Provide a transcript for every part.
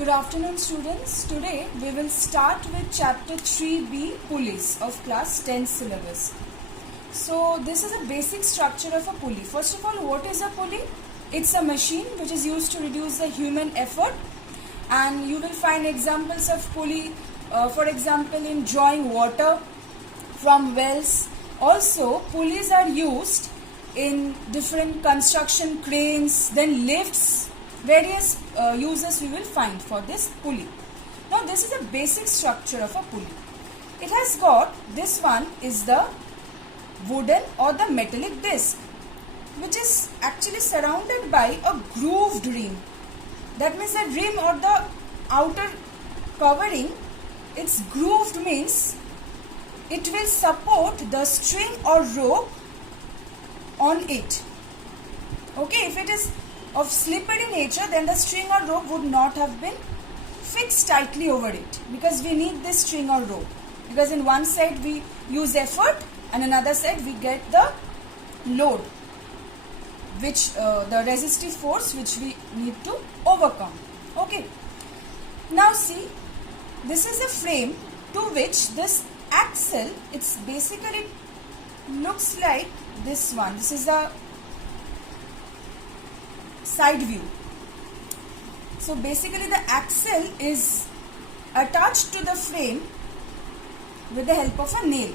Good afternoon students. Today we will start with chapter 3B pulleys of class 10 syllabus. So this is a basic structure of a pulley. First of all, what is a pulley? It's a machine which is used to reduce the human effort, and you will find examples of pulley for example in drawing water from wells. Also pulleys are used in different construction cranes, then lifts. Various uses we will find for this pulley. Now this is a basic structure of a pulley. It has got, this one is the wooden or the metallic disc, which is actually surrounded by a grooved rim. That means the rim or the outer covering, it's grooved, means it will support the string or rope on it. Okay, if it is of slippery nature, then the string or rope would not have been fixed tightly over it, because we need this string or rope, because in one side we use effort and another side we get the load, which the resistive force which we need to overcome. Okay, now see, this is a frame to which this axle, it's basically looks like this one. This is the side view. So basically the axle is attached to the frame with the help of a nail.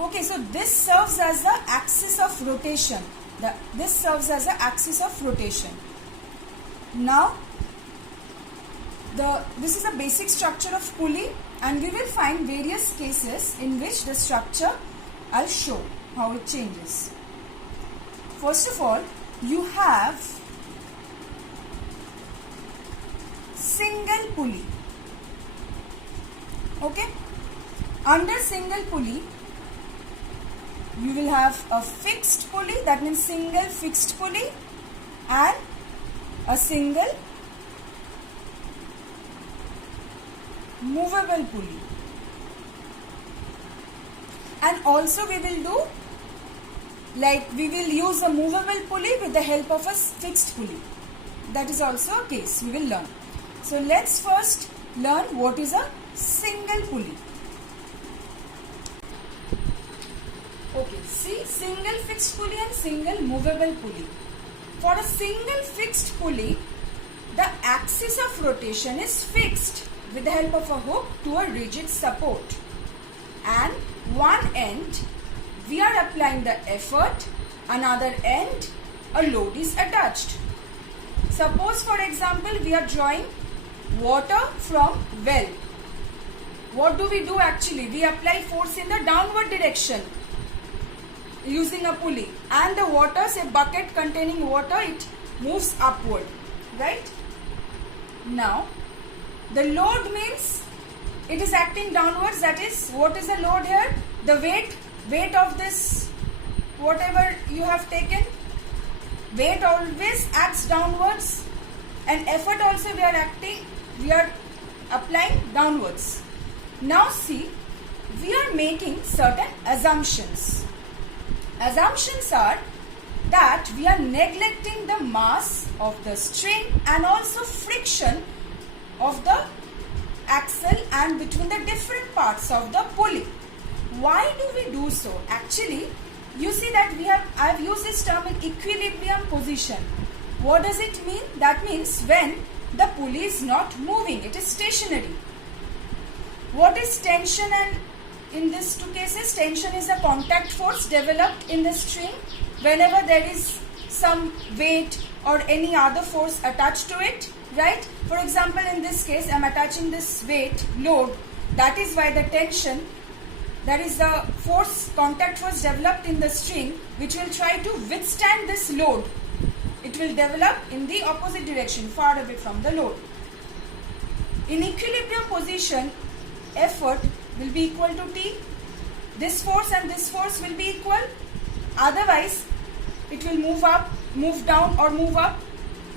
Okay, so this serves as the axis of rotation. This serves as the axis of rotation. Now this is a basic structure of pulley, and we will find various cases in which the structure, I'll show how it changes. First of all, you have single pulley. Okay, under single pulley you will have a fixed pulley, that means single fixed pulley, and a single movable pulley. And also we will do, like, we will use a movable pulley with the help of a fixed pulley. That is also a case we will learn. So let's first learn what is a single pulley. Okay, see, single fixed pulley and single movable pulley. For a single fixed pulley, the axis of rotation is fixed with the help of a hook to a rigid support, and one end we are applying the effort, another end a load is attached. Suppose for example we are drawing water from well. What do we do actually? We apply force in the downward direction using a pulley, and the water, say bucket containing water, it moves upward, right? Now the load means it is acting downwards. That is, what is the load here? The weight of this, whatever you have taken, weight always acts downwards, and effort also we are applying downwards. Now see, we are making certain assumptions. Assumptions are that we are neglecting the mass of the string and also friction of the axle and between the different parts of the pulley. Why do we do so? Actually, you see that I have used this term in equilibrium position. What does it mean? That means when the pulley is not moving, it is stationary. What is tension? And in these two cases, tension is a contact force developed in the string whenever there is some weight or any other force attached to it, right? For example, in this case, I am attaching this weight, load. That is why the tension, that is the force, contact force developed in the string, which will try to withstand this load. It will develop in the opposite direction, far away from the load. In equilibrium position, effort will be equal to T. This force and this force will be equal. Otherwise, it will move up, move down, or move up,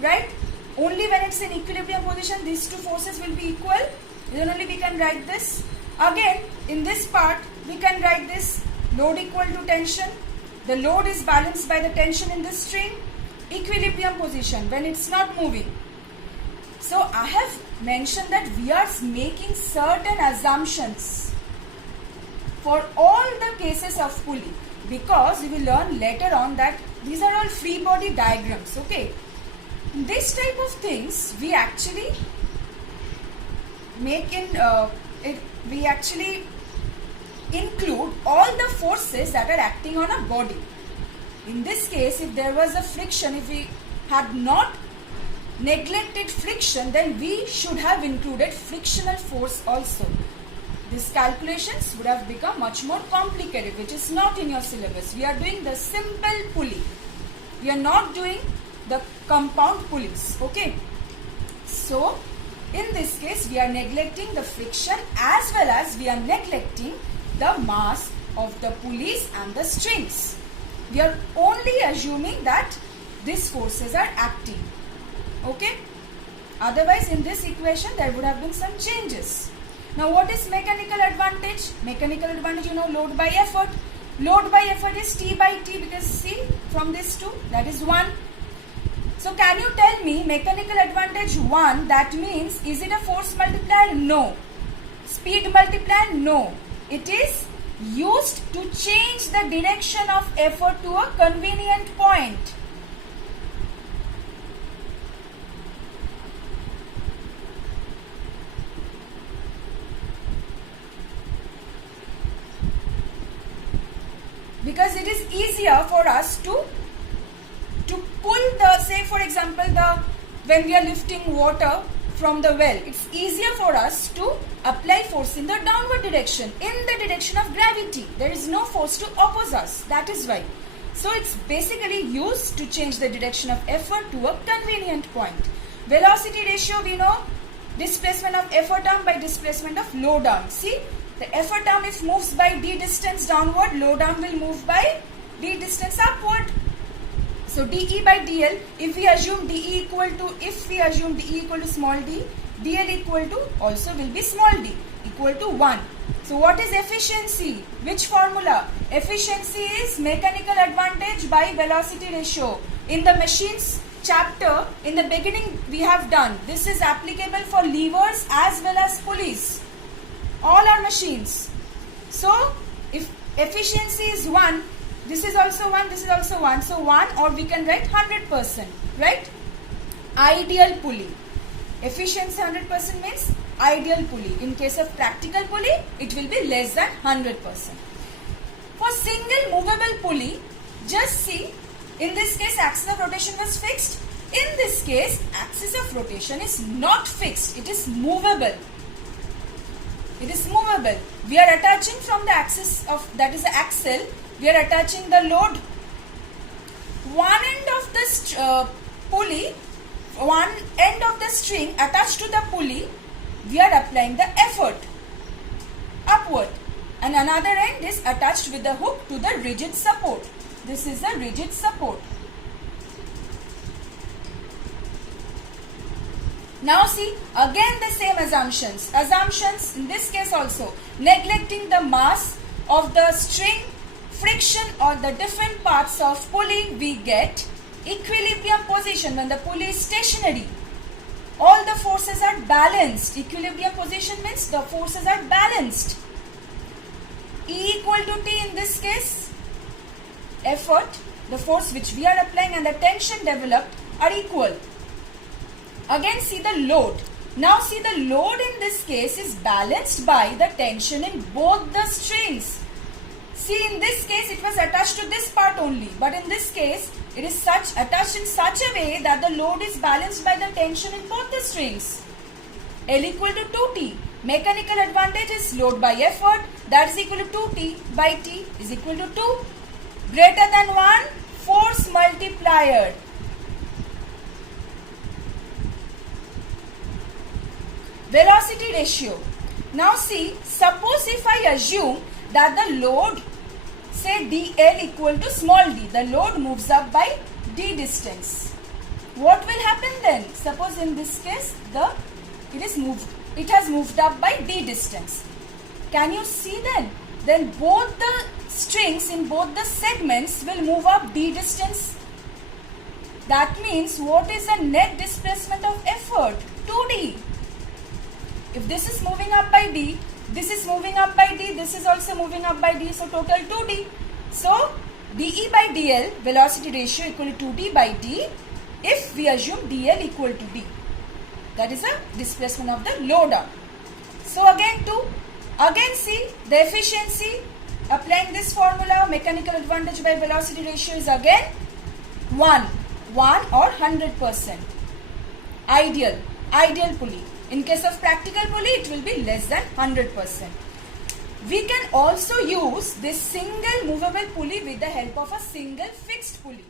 right? Only when it's in equilibrium position, these two forces will be equal. Then only we can write this. Again, in this part, we can write this load equal to tension. The load is balanced by the tension in this string. Equilibrium position, when it's not moving. So I have mentioned that we are making certain assumptions for all the cases of pulley, because we will learn later on that these are all free body diagrams. Okay, this type of things we actually make in we actually include all the forces that are acting on a body. In this case, if there was a friction, if we had not neglected friction, then we should have included frictional force also. These calculations would have become much more complicated, which is not in your syllabus. We are doing the simple pulley. We are not doing the compound pulleys. Okay. So, in this case, we are neglecting the friction as well as we are neglecting the mass of the pulleys and the strings. We are only assuming that these forces are acting. Okay. Otherwise, in this equation, there would have been some changes. Now, what is mechanical advantage? Mechanical advantage, you know, load by effort. Load by effort is T by T, because see from this 2, that is 1. So, can you tell me mechanical advantage 1, that means, is it a force multiplier? No. Speed multiplier? No. It is used to change the direction of effort to a convenient point. Because it is easier for us to pull the, say for example, when we are lifting water from the well, it's easier for us to apply force in the downward direction, in the direction of gravity. There is no force to oppose us. That is why. So it's basically used to change the direction of effort to a convenient point. Velocity ratio, we know, displacement of effort arm by displacement of load arm. See, the effort arm, if moves by d distance downward, load arm will move by d distance upward. So dE by dl, if we assume dE equal to small d, dl equal to also will be small d, equal to 1. So what is efficiency? Which formula? Efficiency is mechanical advantage by velocity ratio. In the machines chapter, in the beginning we have done. This is applicable for levers as well as pulleys. All our machines. So if efficiency is 1, this is also 1, this is also 1. So 1, or we can write 100%, right? Ideal pulley. Efficiency 100% means ideal pulley. In case of practical pulley, it will be less than 100%. For single movable pulley, just see, in this case axis of rotation was fixed. In this case, axis of rotation is not fixed. It is movable. It is movable. We are attaching from the axis of, that is the axle, we are attaching the load. One end of the pulley, one end of the string attached to the pulley, we are applying the effort upward, and another end is attached with the hook to the rigid support. This is the rigid support. Now see, again the same assumptions. Assumptions in this case also, neglecting the mass of the string, friction or the different parts of pulley, we get equilibrium position when the pulley is stationary. All the forces are balanced. Equilibrium position means the forces are balanced. E equal to T in this case, effort, the force which we are applying and the tension developed are equal. Again see the load. Now see, the load in this case is balanced by the tension in both the strings. See, in this case it was attached to this part only, but in this case it is attached in such a way that the load is balanced by the tension in both the strings. L equal to 2T. Mechanical advantage is load by effort, that is equal to 2T by T is equal to 2. Greater than 1, force multiplier. Velocity ratio. Now see, suppose if I assume that the load, say dl equal to small d, the load moves up by d distance. What will happen then? Suppose in this case it has moved up by d distance. Can you see then? Then both the strings in both the segments will move up d distance. That means what is the net displacement of effort? 2D. If this is moving up by D, this is moving up by D, this is also moving up by D, so total 2D. So dE by dl, velocity ratio equal to 2D by D, if we assume dl equal to D. That is the displacement of the load arm. So again see the efficiency, applying this formula, mechanical advantage by velocity ratio is again 1 or 100%. Ideal pulley. In case of practical pulley, it will be less than 100%. We can also use this single movable pulley with the help of a single fixed pulley.